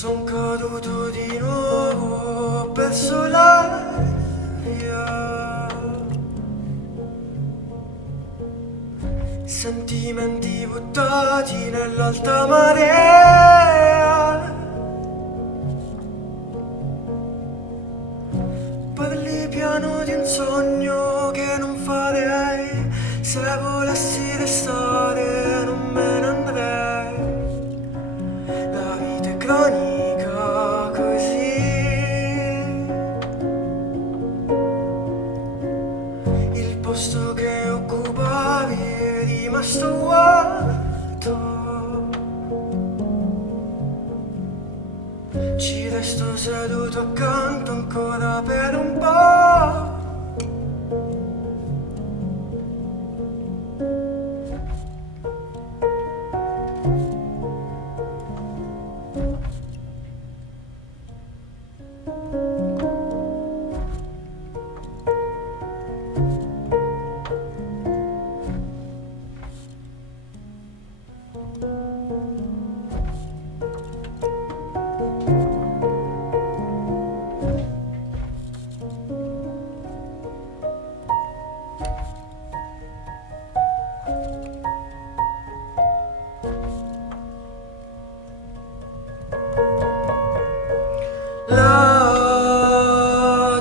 Son caduto di nuovo, ho perso l'aria. Sentimenti buttati nell'alta marea. Parli piano di un sogno che non farei. Se volessi restare non me ne andrei. La vita è cronica così. Il posto che occupavi è rimasto vuoto. Ci resto seduto accanto ancora per un po'. La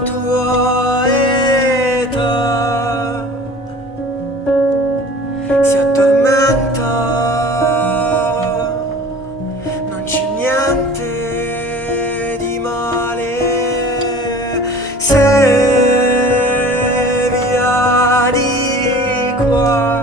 tua età si addormenta, non c'è niente di male se via di qua.